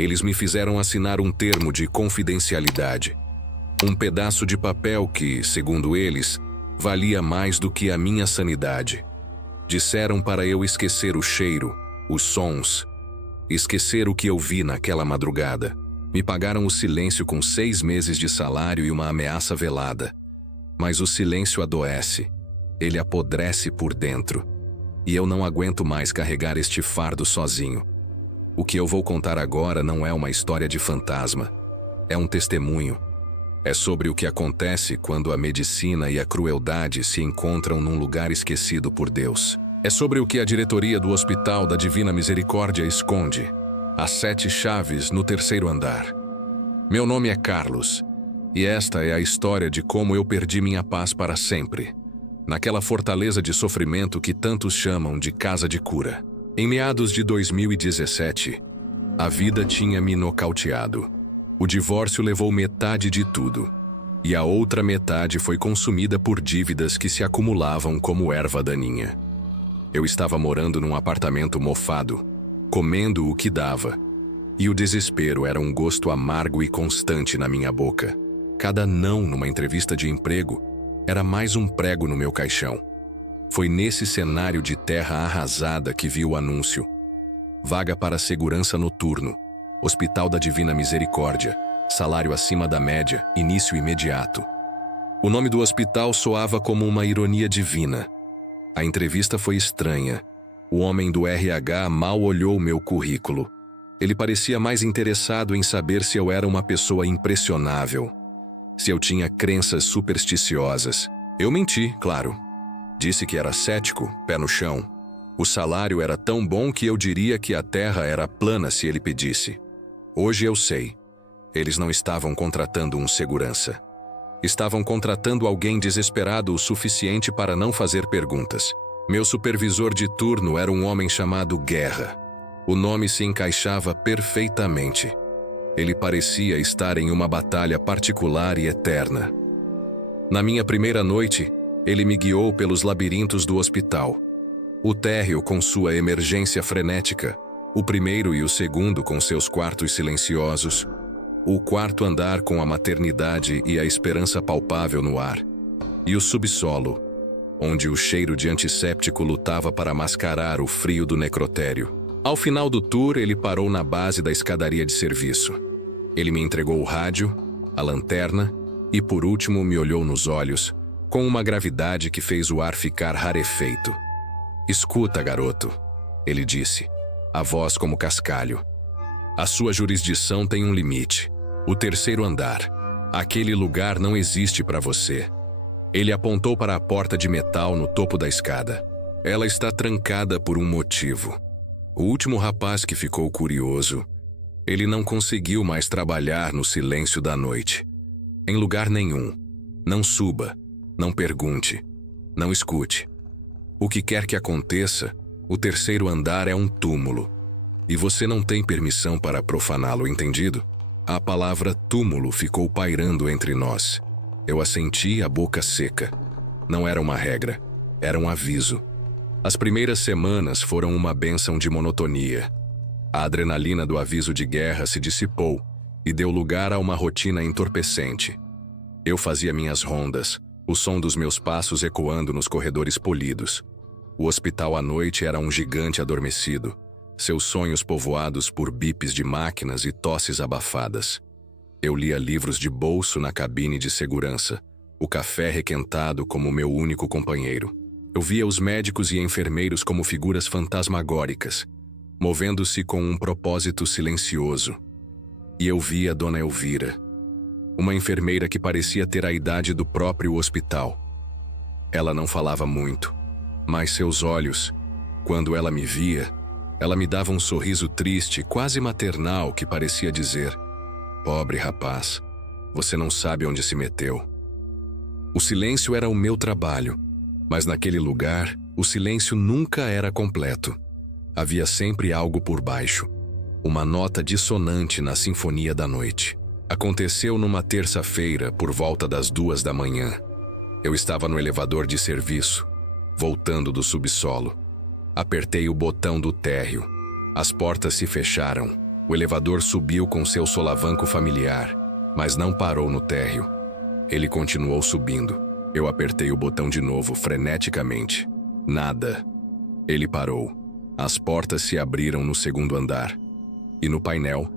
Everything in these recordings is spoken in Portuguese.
Eles me fizeram assinar um termo de confidencialidade. Um pedaço de papel que, segundo eles, valia mais do que a minha sanidade. Disseram para eu esquecer o cheiro, os sons, esquecer o que eu vi naquela madrugada. Me pagaram o silêncio com 6 meses de salário e uma ameaça velada. Mas o silêncio adoece. Ele apodrece por dentro. E eu não aguento mais carregar este fardo sozinho. O que eu vou contar agora não é uma história de fantasma. É um testemunho. É sobre o que acontece quando a medicina e a crueldade se encontram num lugar esquecido por Deus. É sobre o que a diretoria do Hospital da Divina Misericórdia esconde. As 7 chaves no 3º andar. Meu nome é Carlos, e esta é a história de como eu perdi minha paz para sempre, naquela fortaleza de sofrimento que tantos chamam de casa de cura. Em meados de 2017, a vida tinha me nocauteado. O divórcio levou metade de tudo, e a outra metade foi consumida por dívidas que se acumulavam como erva daninha. Eu estava morando num apartamento mofado, comendo o que dava, e o desespero era um gosto amargo e constante na minha boca. Cada não numa entrevista de emprego era mais um prego no meu caixão. Foi nesse cenário de terra arrasada que vi o anúncio. Vaga para segurança noturno, Hospital da Divina Misericórdia, salário acima da média, início imediato. O nome do hospital soava como uma ironia divina. A entrevista foi estranha. O homem do RH mal olhou meu currículo. Ele parecia mais interessado em saber se eu era uma pessoa impressionável, se eu tinha crenças supersticiosas. Eu menti, claro. Disse que era cético, pé no chão. O salário era tão bom que eu diria que a terra era plana se ele pedisse. Hoje eu sei. Eles não estavam contratando um segurança. Estavam contratando alguém desesperado o suficiente para não fazer perguntas. Meu supervisor de turno era um homem chamado Guerra. O nome se encaixava perfeitamente. Ele parecia estar em uma batalha particular e eterna. Na minha primeira noite, ele me guiou pelos labirintos do hospital. O térreo com sua emergência frenética, o primeiro e o segundo com seus quartos silenciosos, o 4º andar com a maternidade e a esperança palpável no ar, e o subsolo, onde o cheiro de antisséptico lutava para mascarar o frio do necrotério. Ao final do tour, ele parou na base da escadaria de serviço. Ele me entregou o rádio, a lanterna e, por último, me olhou nos olhos, com uma gravidade que fez o ar ficar rarefeito. "Escuta, garoto", ele disse, a voz como cascalho. "A sua jurisdição tem um limite. O 3º andar. Aquele lugar não existe para você." Ele apontou para a porta de metal no topo da escada. "Ela está trancada por um motivo." O último rapaz que ficou curioso, ele não conseguiu mais trabalhar no silêncio da noite. Em lugar nenhum. Não suba, não pergunte, não escute. O que quer que aconteça, o 3º andar é um túmulo. E você não tem permissão para profaná-lo, entendido? A palavra túmulo ficou pairando entre nós. Eu assenti, a boca seca. Não era uma regra, era um aviso. As primeiras semanas foram uma bênção de monotonia. A adrenalina do aviso de guerra se dissipou e deu lugar a uma rotina entorpecente. Eu fazia minhas rondas, o som dos meus passos ecoando nos corredores polidos. O hospital à noite era um gigante adormecido, seus sonhos povoados por bips de máquinas e tosses abafadas. Eu lia livros de bolso na cabine de segurança, o café requentado como meu único companheiro. Eu via os médicos e enfermeiros como figuras fantasmagóricas, movendo-se com um propósito silencioso. E eu via Dona Elvira, uma enfermeira que parecia ter a idade do próprio hospital. Ela não falava muito, mas seus olhos, quando ela me via, ela me dava um sorriso triste, quase maternal, que parecia dizer: "Pobre rapaz, você não sabe onde se meteu." O silêncio era o meu trabalho, mas naquele lugar, o silêncio nunca era completo. Havia sempre algo por baixo, uma nota dissonante na sinfonia da noite. Aconteceu numa terça-feira, por volta das 2 da manhã. Eu estava no elevador de serviço, voltando do subsolo. Apertei o botão do térreo. As portas se fecharam. O elevador subiu com seu solavanco familiar, mas não parou no térreo. Ele continuou subindo. Eu apertei o botão de novo, freneticamente. Nada. Ele parou. As portas se abriram no segundo andar. E no painel,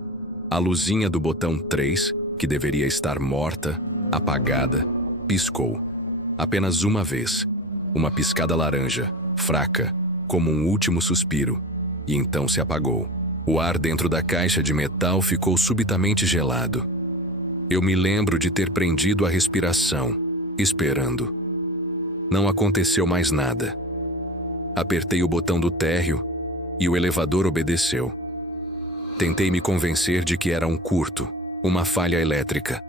a luzinha do botão 3, que deveria estar morta, apagada, piscou. Apenas uma vez. Uma piscada laranja, fraca, como um último suspiro, e então se apagou. O ar dentro da caixa de metal ficou subitamente gelado. Eu me lembro de ter prendido a respiração, esperando. Não aconteceu mais nada. Apertei o botão do térreo e o elevador obedeceu. Tentei me convencer de que era um curto, uma falha elétrica.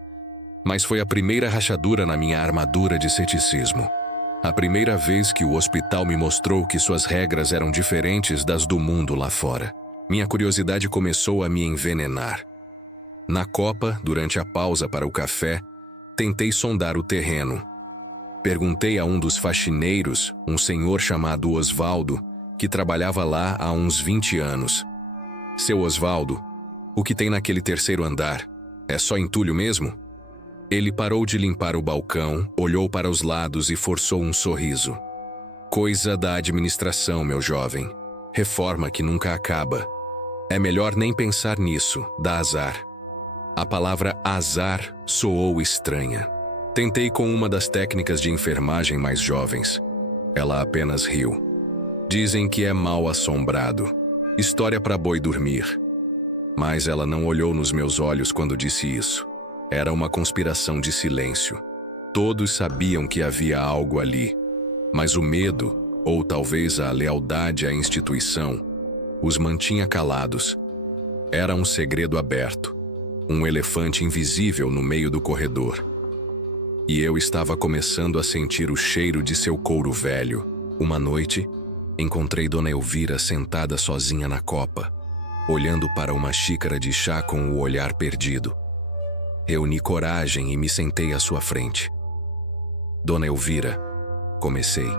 Mas foi a primeira rachadura na minha armadura de ceticismo. A primeira vez que o hospital me mostrou que suas regras eram diferentes das do mundo lá fora. Minha curiosidade começou a me envenenar. Na copa, durante a pausa para o café, tentei sondar o terreno. Perguntei a um dos faxineiros, um senhor chamado Osvaldo, que trabalhava lá há uns 20 anos. Seu Osvaldo, o que tem naquele terceiro andar? É só entulho mesmo? Ele parou de limpar o balcão, olhou para os lados e forçou um sorriso. Coisa da administração, meu jovem. Reforma que nunca acaba. É melhor nem pensar nisso, dá azar. A palavra azar soou estranha. Tentei com uma das técnicas de enfermagem mais jovens. Ela apenas riu. Dizem que é mal assombrado. História para boi dormir. Mas ela não olhou nos meus olhos quando disse isso. Era uma conspiração de silêncio. Todos sabiam que havia algo ali. Mas o medo, ou talvez a lealdade à instituição, os mantinha calados. Era um segredo aberto. Um elefante invisível no meio do corredor. E eu estava começando a sentir o cheiro de seu couro velho. Uma noite, encontrei Dona Elvira sentada sozinha na copa, olhando para uma xícara de chá com o olhar perdido. Reuni coragem e me sentei à sua frente. Dona Elvira, comecei.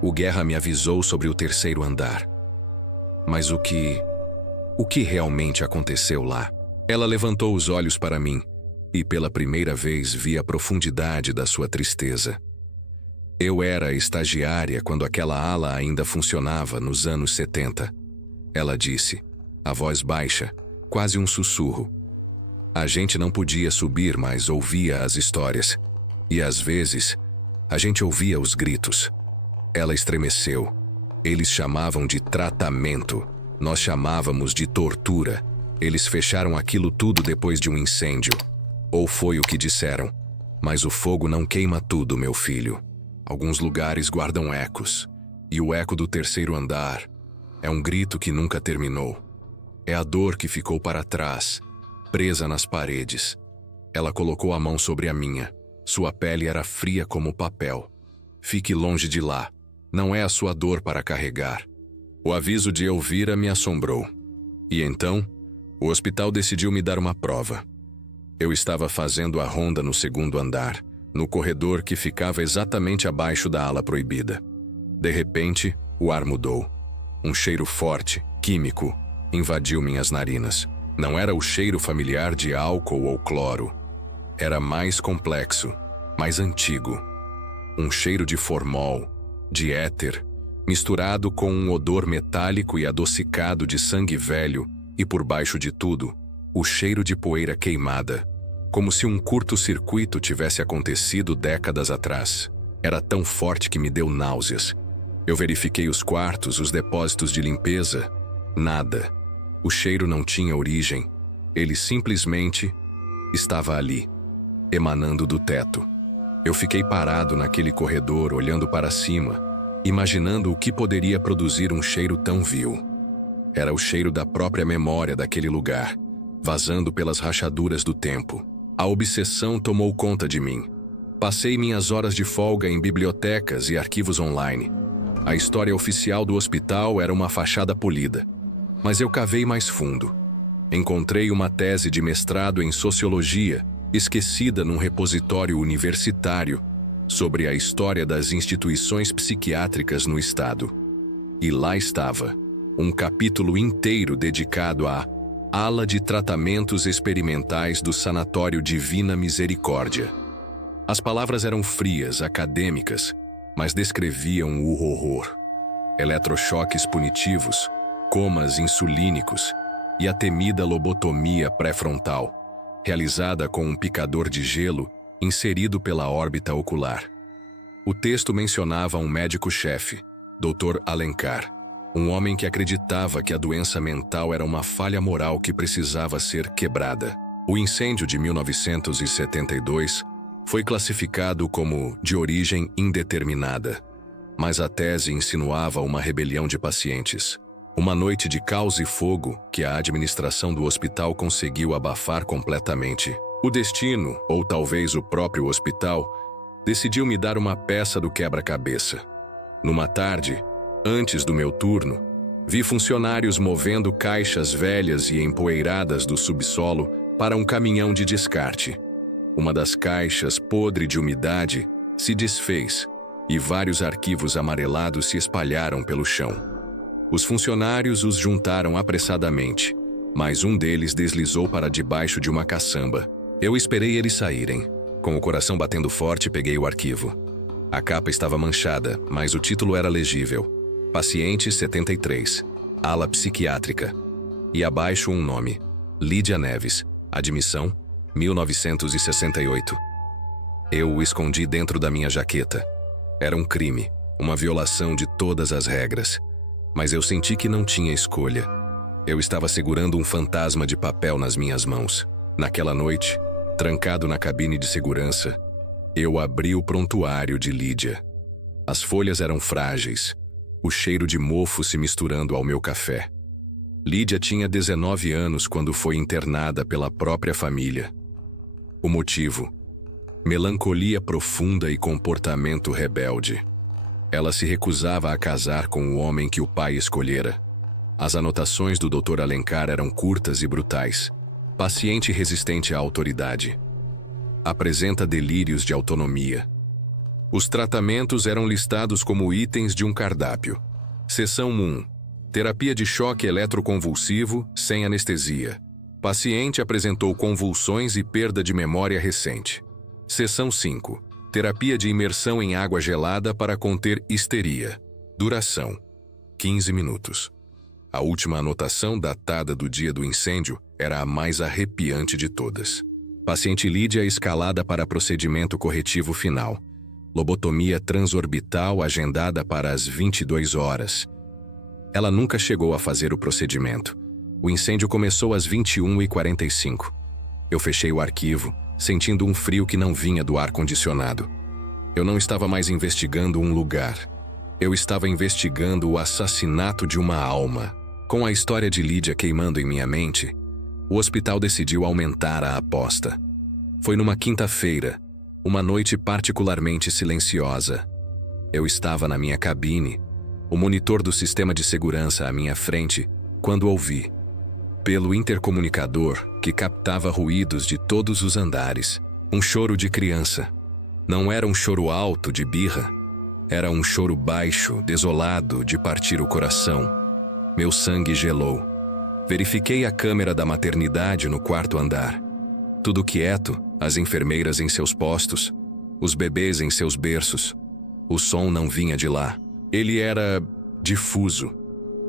O Guerra me avisou sobre o terceiro andar. Mas o que realmente aconteceu lá? Ela levantou os olhos para mim e pela primeira vez vi a profundidade da sua tristeza. Eu era estagiária quando aquela ala ainda funcionava nos anos 70. Ela disse, a voz baixa, quase um sussurro. A gente não podia subir, mas ouvia as histórias. E às vezes, a gente ouvia os gritos. Ela estremeceu. Eles chamavam de tratamento. Nós chamávamos de tortura. Eles fecharam aquilo tudo depois de um incêndio. Ou foi o que disseram. Mas o fogo não queima tudo, meu filho. Alguns lugares guardam ecos. E o eco do terceiro andar é um grito que nunca terminou. É a dor que ficou para trás, presa nas paredes. Ela colocou a mão sobre a minha. Sua pele era fria como papel. Fique longe de lá. Não é a sua dor para carregar. O aviso de Elvira me assombrou. E então, o hospital decidiu me dar uma prova. Eu estava fazendo a ronda no segundo andar, no corredor que ficava exatamente abaixo da ala proibida. De repente, o ar mudou. Um cheiro forte, químico, invadiu minhas narinas. Não era o cheiro familiar de álcool ou cloro. Era mais complexo, mais antigo. Um cheiro de formol, de éter, misturado com um odor metálico e adocicado de sangue velho e, por baixo de tudo, o cheiro de poeira queimada, como se um curto-circuito tivesse acontecido décadas atrás. Era tão forte que me deu náuseas. Eu verifiquei os quartos, os depósitos de limpeza. Nada. O cheiro não tinha origem. Ele simplesmente estava ali, emanando do teto. Eu fiquei parado naquele corredor, olhando para cima, imaginando o que poderia produzir um cheiro tão vil. Era o cheiro da própria memória daquele lugar, vazando pelas rachaduras do tempo. A obsessão tomou conta de mim. Passei minhas horas de folga em bibliotecas e arquivos online. A história oficial do hospital era uma fachada polida. Mas eu cavei mais fundo. Encontrei uma tese de mestrado em sociologia, esquecida num repositório universitário, sobre a história das instituições psiquiátricas no estado. E lá estava, um capítulo inteiro dedicado a Ala de Tratamentos Experimentais do Sanatório Divina Misericórdia. As palavras eram frias, acadêmicas, mas descreviam o horror. Eletrochoques punitivos, comas insulínicos e a temida lobotomia pré-frontal, realizada com um picador de gelo inserido pela órbita ocular. O texto mencionava um médico-chefe, Dr. Alencar, um homem que acreditava que a doença mental era uma falha moral que precisava ser quebrada. O incêndio de 1972 foi classificado como de origem indeterminada, mas a tese insinuava uma rebelião de pacientes. Uma noite de caos e fogo que a administração do hospital conseguiu abafar completamente. O destino, ou talvez o próprio hospital, decidiu me dar uma peça do quebra-cabeça. Numa tarde, antes do meu turno, vi funcionários movendo caixas velhas e empoeiradas do subsolo para um caminhão de descarte. Uma das caixas, podre de umidade, se desfez e vários arquivos amarelados se espalharam pelo chão. Os funcionários os juntaram apressadamente, mas um deles deslizou para debaixo de uma caçamba. Eu esperei eles saírem. Com o coração batendo forte, peguei o arquivo. A capa estava manchada, mas o título era legível. Paciente 73, ala psiquiátrica. E abaixo um nome, Lídia Neves, admissão, 1968. Eu o escondi dentro da minha jaqueta. Era um crime, uma violação de todas as regras. Mas eu senti que não tinha escolha. Eu estava segurando um fantasma de papel nas minhas mãos. Naquela noite, trancado na cabine de segurança, eu abri o prontuário de Lídia. As folhas eram frágeis, o cheiro de mofo se misturando ao meu café. Lídia tinha 19 anos quando foi internada pela própria família. O motivo: melancolia profunda e comportamento rebelde. Ela se recusava a casar com o homem que o pai escolhera. As anotações do Dr. Alencar eram curtas e brutais. Paciente resistente à autoridade. Apresenta delírios de autonomia. Os tratamentos eram listados como itens de um cardápio. Seção 1. Terapia de choque eletroconvulsivo, sem anestesia. Paciente apresentou convulsões e perda de memória recente. Seção 5. Terapia de imersão em água gelada para conter histeria. Duração: 15 minutos. A última anotação, datada do dia do incêndio, era a mais arrepiante de todas. Paciente Lídia escalada para procedimento corretivo final. Lobotomia transorbital agendada para as 22 horas. Ela nunca chegou a fazer o procedimento. O incêndio começou às 21h45. Eu fechei o arquivo, sentindo um frio que não vinha do ar-condicionado. Eu não estava mais investigando um lugar. Eu estava investigando o assassinato de uma alma. Com a história de Lídia queimando em minha mente, o hospital decidiu aumentar a aposta. Foi numa quinta-feira, uma noite particularmente silenciosa. Eu estava na minha cabine, o monitor do sistema de segurança à minha frente, quando ouvi, pelo intercomunicador que captava ruídos de todos os andares, um choro de criança. Não era um choro alto de birra, era um choro baixo, desolado, de partir o coração. Meu sangue gelou. Verifiquei a câmera da maternidade no quarto andar. Tudo quieto, as enfermeiras em seus postos, os bebês em seus berços. O som não vinha de lá. Ele era difuso.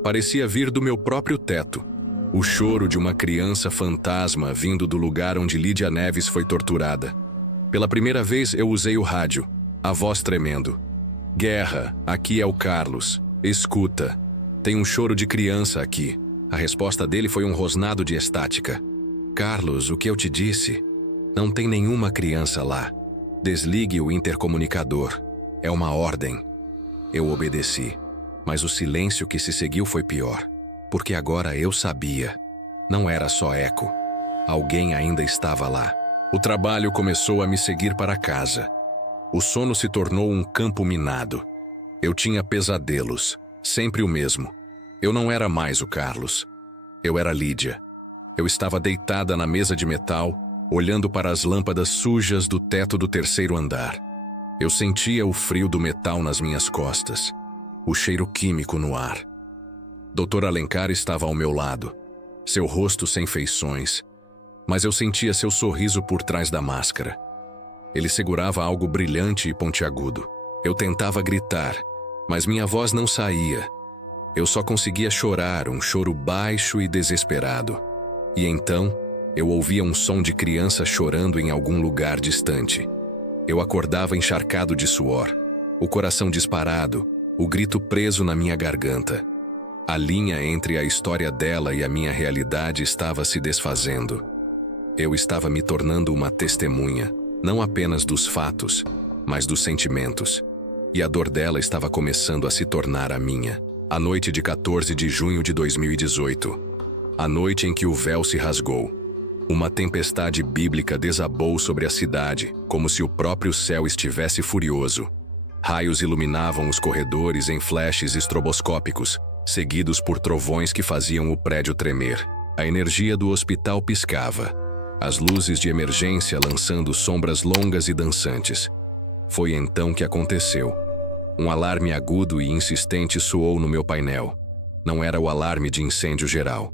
Parecia vir do meu próprio teto. O choro de uma criança fantasma vindo do lugar onde Lídia Neves foi torturada. Pela primeira vez eu usei o rádio, a voz tremendo. Guerra, aqui é o Carlos. Escuta. Tem um choro de criança aqui. A resposta dele foi um rosnado de estática. Carlos, o que eu te disse? Não tem nenhuma criança lá. Desligue o intercomunicador. É uma ordem. Eu obedeci. Mas o silêncio que se seguiu foi pior. Porque agora eu sabia. Não era só eco. Alguém ainda estava lá. O trabalho começou a me seguir para casa. O sono se tornou um campo minado. Eu tinha pesadelos, sempre o mesmo. Eu não era mais o Carlos. Eu era Lídia. Eu estava deitada na mesa de metal, olhando para as lâmpadas sujas do teto do terceiro andar. Eu sentia o frio do metal nas minhas costas, o cheiro químico no ar. Dr. Alencar estava ao meu lado. seu rosto sem feições, mas eu sentia seu sorriso por trás da máscara. Ele segurava algo brilhante e pontiagudo. Eu tentava gritar, mas minha voz não saía. Eu só conseguia chorar, um choro baixo e desesperado. E então, eu ouvia um som de criança chorando em algum lugar distante. Eu acordava encharcado de suor, o coração disparado, o grito preso na minha garganta. A linha entre a história dela e a minha realidade estava se desfazendo. Eu estava me tornando uma testemunha, não apenas dos fatos, mas dos sentimentos. E a dor dela estava começando a se tornar a minha. A noite de 14 de junho de 2018. A noite em que o véu se rasgou. Uma tempestade bíblica desabou sobre a cidade, como se o próprio céu estivesse furioso. Raios iluminavam os corredores em flashes estroboscópicos, seguidos por trovões que faziam o prédio tremer. A energia do hospital piscava. As luzes de emergência lançando sombras longas e dançantes. Foi então que aconteceu. Um alarme agudo e insistente soou no meu painel. Não era o alarme de incêndio geral.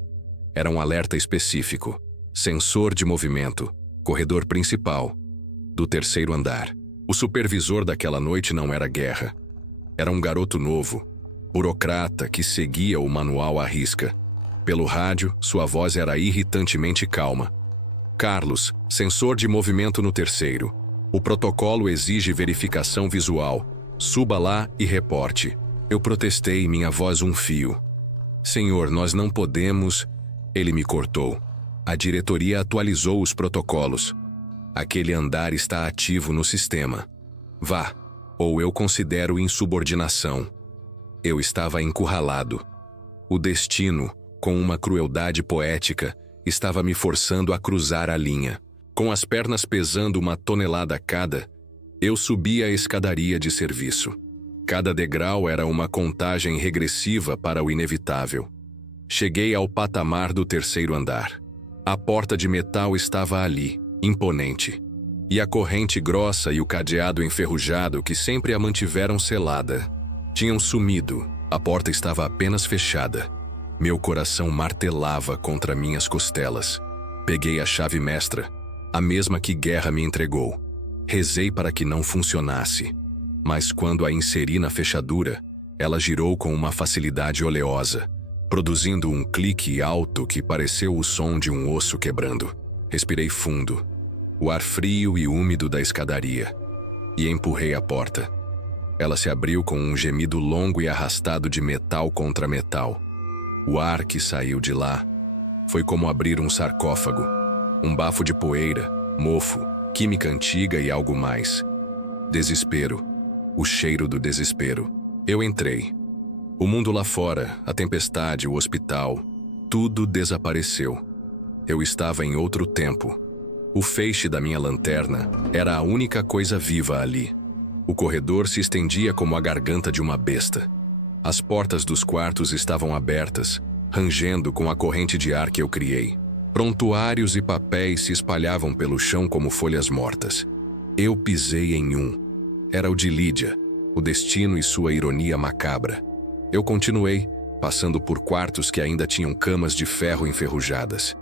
Era um alerta específico. Sensor de movimento. Corredor principal. Do 3º andar. O supervisor daquela noite não era Guerra. Era um garoto novo, burocrata que seguia o manual à risca. Pelo rádio, sua voz era irritantemente calma. Carlos, sensor de movimento no 3º. O protocolo exige verificação visual. Suba lá e reporte. Eu protestei, minha voz um fio. Senhor, nós não podemos... Ele me cortou. A diretoria atualizou os protocolos. Aquele andar está ativo no sistema. Vá, ou eu considero insubordinação. Eu estava encurralado. O destino, com uma crueldade poética, estava me forçando a cruzar a linha. Com as pernas pesando 1 tonelada cada, eu subi a escadaria de serviço. Cada degrau era uma contagem regressiva para o inevitável. Cheguei ao patamar do 3º andar. A porta de metal estava ali, imponente. E a corrente grossa e o cadeado enferrujado que sempre a mantiveram selada tinham sumido. A porta estava apenas fechada. Meu coração martelava contra minhas costelas. Peguei a chave mestra, a mesma que Guerra me entregou. Rezei para que não funcionasse. Mas quando a inseri na fechadura, ela girou com uma facilidade oleosa, produzindo um clique alto que pareceu o som de um osso quebrando. Respirei fundo, o ar frio e úmido da escadaria, e empurrei a porta. Ela se abriu com um gemido longo e arrastado de metal contra metal. O ar que saiu de lá foi como abrir um sarcófago, um bafo de poeira, mofo, química antiga e algo mais. Desespero, o cheiro do desespero. Eu entrei. O mundo lá fora, a tempestade, o hospital, tudo desapareceu. Eu estava em outro tempo. O feixe da minha lanterna era a única coisa viva ali. O corredor se estendia como a garganta de uma besta. As portas dos quartos estavam abertas, rangendo com a corrente de ar que eu criei. Prontuários e papéis se espalhavam pelo chão como folhas mortas. Eu pisei em um. Era o de Lídia, o destino e sua ironia macabra. Eu continuei, passando por quartos que ainda tinham camas de ferro enferrujadas.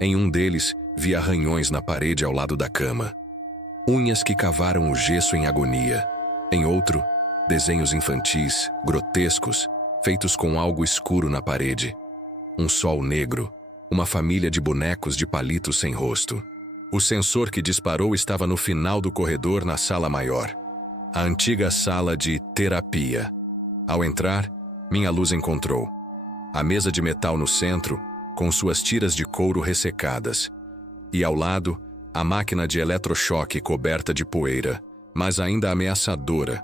Em um deles, vi arranhões na parede ao lado da cama. Unhas que cavaram o gesso em agonia. Em outro, desenhos infantis, grotescos, feitos com algo escuro na parede. Um sol negro, uma família de bonecos de palitos sem rosto. O sensor que disparou estava no final do corredor na sala maior. A antiga sala de terapia. Ao entrar, minha luz encontrou a mesa de metal no centro, com suas tiras de couro ressecadas. E ao lado, a máquina de eletrochoque coberta de poeira, mas ainda ameaçadora,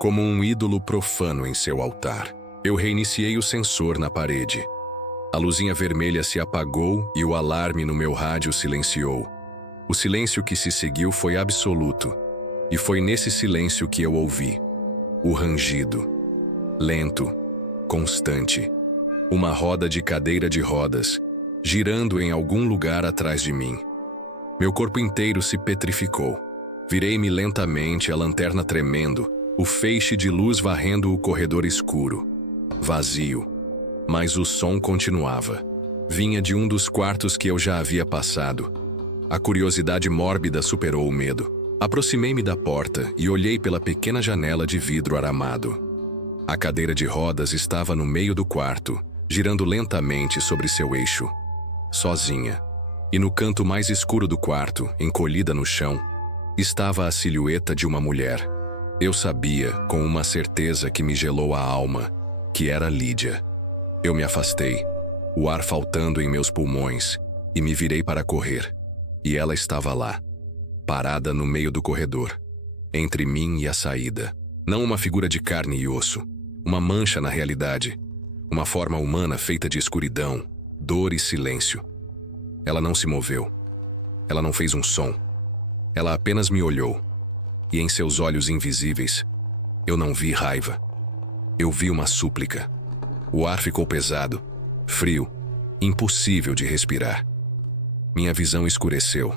como um ídolo profano em seu altar. Eu reiniciei o sensor na parede. A luzinha vermelha se apagou e o alarme no meu rádio silenciou. O silêncio que se seguiu foi absoluto, e foi nesse silêncio que eu ouvi o rangido, lento, constante, uma roda de cadeira de rodas, girando em algum lugar atrás de mim. Meu corpo inteiro se petrificou. Virei-me lentamente, a lanterna tremendo, o feixe de luz varrendo o corredor escuro. Vazio. Mas o som continuava. Vinha de um dos quartos que eu já havia passado. A curiosidade mórbida superou o medo. Aproximei-me da porta e olhei pela pequena janela de vidro aramado. A cadeira de rodas estava no meio do quarto, girando lentamente sobre seu eixo. Sozinha. E no canto mais escuro do quarto, encolhida no chão, estava a silhueta de uma mulher. Eu sabia, com uma certeza que me gelou a alma, que era Lídia. Eu me afastei, o ar faltando em meus pulmões, e me virei para correr. E ela estava lá, parada no meio do corredor, entre mim e a saída. Não uma figura de carne e osso, uma mancha na realidade, uma forma humana feita de escuridão, dor e silêncio. Ela não se moveu. Ela não fez um som. Ela apenas me olhou. E em seus olhos invisíveis, eu não vi raiva. Eu vi uma súplica. O ar ficou pesado, frio, impossível de respirar. Minha visão escureceu.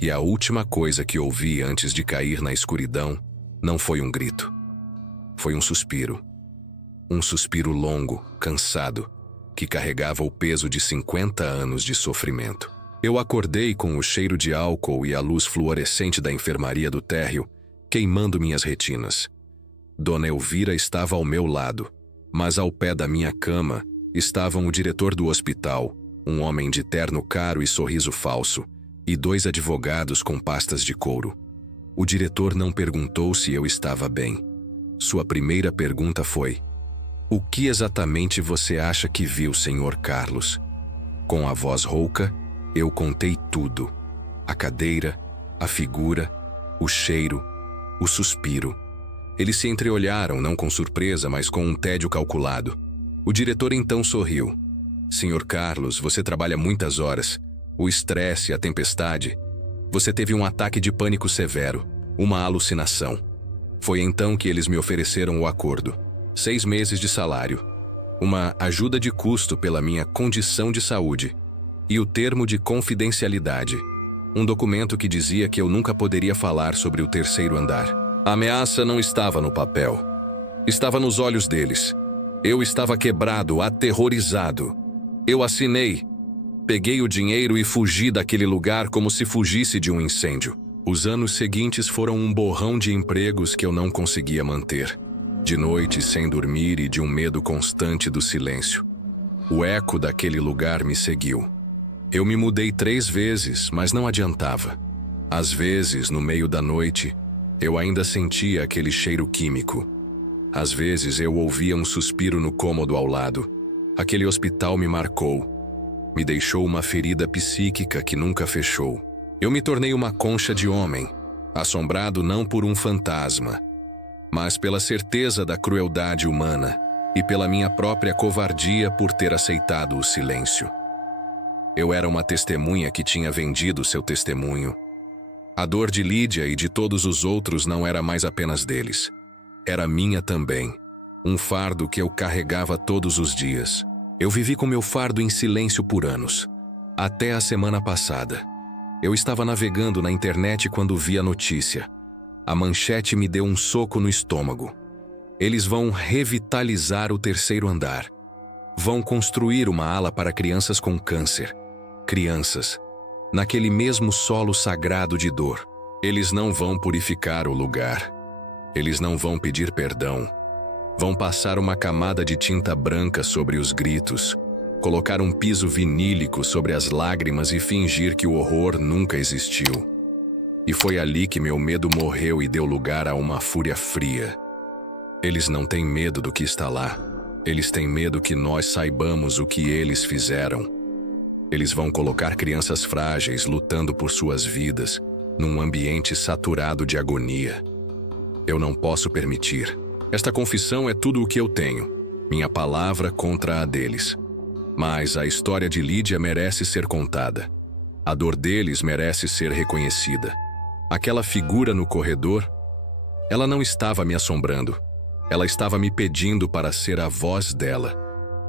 E a última coisa que ouvi antes de cair na escuridão não foi um grito. Foi um suspiro. Um suspiro longo, cansado, que carregava o peso de 50 anos de sofrimento. Eu acordei com o cheiro de álcool e a luz fluorescente da enfermaria do térreo queimando minhas retinas. Dona Elvira estava ao meu lado, mas ao pé da minha cama estavam o diretor do hospital, um homem de terno caro e sorriso falso, e 2 advogados com pastas de couro. O diretor não perguntou se eu estava bem. Sua primeira pergunta foi: "O que exatamente você acha que viu, Sr. Carlos?" Com a voz rouca, eu contei tudo. A cadeira, a figura, o cheiro, o suspiro. Eles se entreolharam, não com surpresa, mas com um tédio calculado. O diretor então sorriu. "Sr. Carlos, você trabalha muitas horas. O estresse, a tempestade. Você teve um ataque de pânico severo, uma alucinação. Foi então que eles me ofereceram o acordo. 6 meses de salário, uma ajuda de custo pela minha condição de saúde e o termo de confidencialidade, um documento que dizia que eu nunca poderia falar sobre o 3º andar. A ameaça não estava no papel. Estava nos olhos deles. Eu estava quebrado, aterrorizado. Eu assinei. Peguei o dinheiro e fugi daquele lugar como se fugisse de um incêndio. Os anos seguintes foram um borrão de empregos que eu não conseguia manter. De noite, sem dormir e de um medo constante do silêncio. O eco daquele lugar me seguiu. Eu me mudei 3 vezes, mas não adiantava. Às vezes, no meio da noite, eu ainda sentia aquele cheiro químico. Às vezes eu ouvia um suspiro no cômodo ao lado. Aquele hospital me marcou. Me deixou uma ferida psíquica que nunca fechou. Eu me tornei uma concha de homem, assombrado não por um fantasma, mas pela certeza da crueldade humana e pela minha própria covardia por ter aceitado o silêncio. Eu era uma testemunha que tinha vendido seu testemunho. A dor de Lídia e de todos os outros não era mais apenas deles. Era minha também, um fardo que eu carregava todos os dias. Eu vivi com meu fardo em silêncio por anos, até a semana passada. Eu estava navegando na internet quando vi a notícia. A manchete me deu um soco no estômago. Eles vão revitalizar o 3º andar. Vão construir uma ala para crianças com câncer. Crianças, naquele mesmo solo sagrado de dor. Eles não vão purificar o lugar. Eles não vão pedir perdão. Vão passar uma camada de tinta branca sobre os gritos, colocar um piso vinílico sobre as lágrimas e fingir que o horror nunca existiu. E foi ali que meu medo morreu e deu lugar a uma fúria fria. Eles não têm medo do que está lá. Eles têm medo que nós saibamos o que eles fizeram. Eles vão colocar crianças frágeis lutando por suas vidas, num ambiente saturado de agonia. Eu não posso permitir. Esta confissão é tudo o que eu tenho, minha palavra contra a deles. Mas a história de Lídia merece ser contada. A dor deles merece ser reconhecida. Aquela figura no corredor, ela não estava me assombrando. Ela estava me pedindo para ser a voz dela.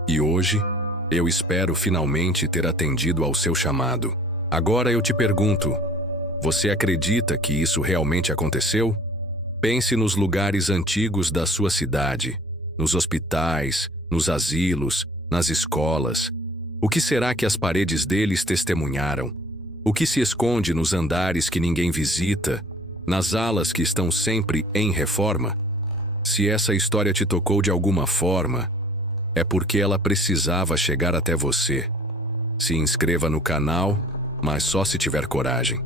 E hoje, eu espero finalmente ter atendido ao seu chamado. Agora eu te pergunto, você acredita que isso realmente aconteceu? Pense nos lugares antigos da sua cidade, nos hospitais, nos asilos, nas escolas. O que será que as paredes deles testemunharam? O que se esconde nos andares que ninguém visita, nas alas que estão sempre em reforma? Se essa história te tocou de alguma forma, é porque ela precisava chegar até você. Se inscreva no canal, mas só se tiver coragem.